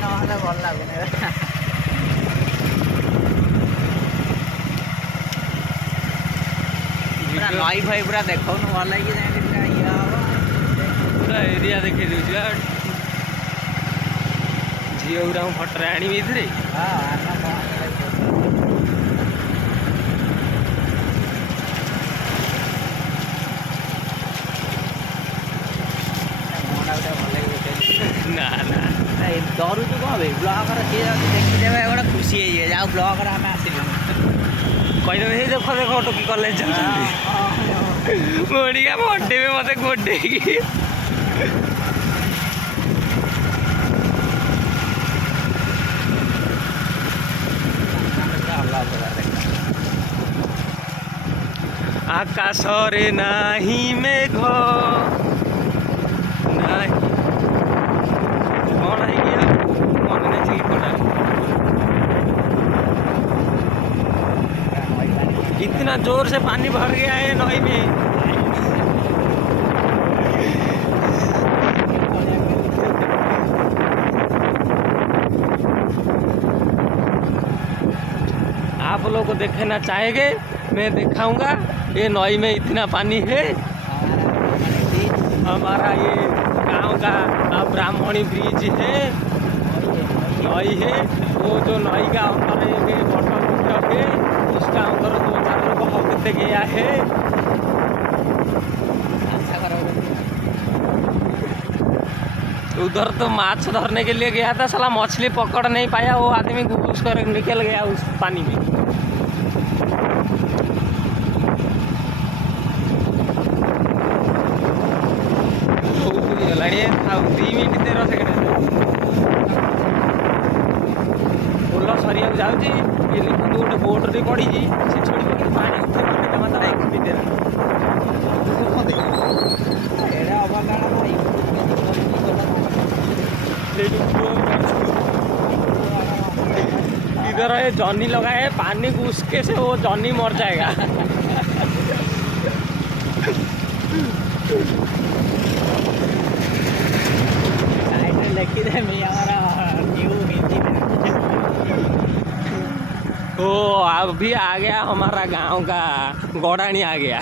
नहले भल लगुनि पूरा नई फई पूरा देखो भल लगे पूरा ये हम पूरा एरिया देखे दूसरा झील गुरा फटरे आनी ना ना डरू तो कह ब्लगर सी देखीदे गोटे खुशी है जाओ ब्लगर आम आसिलु कहीदेवे हे देख देख टोकी कलेज मोड़िया मोटेबे मत गोडे आकाश रे नाही मेघ नाही कौन है गया मन नहीं चाहिए पड़ा इतना जोर से पानी भर गया है नई में आप लोग को देखना चाहेंगे मैं दिखाऊंगा ये नई में इतना पानी है हमारा ये गांव का ब्राह्मणी ब्रिज है नई है वो जो नई का अंदर बटन है उसका अंदर 2-4 लोग हकते गया है उधर तो माछ धरने के लिए गया था साला मछली पकड़ नहीं पाया वो आदमी घुस कर निकल गया उस पानी में था 2 मिनट 13 सेकेंड पोल सरिया जाऊँगी ये लिखु गोटे बोर्ड पड़ी से छोड़ पानी मात्र 1 मिनट इधर ये जॉनी लगा है पानी घुसके से वो जॉनी मर जाएगा लिखी दे हमारा न्यू हिंदी में ओ अभी आ गया हमारा गांव का गौड़ानी आ गया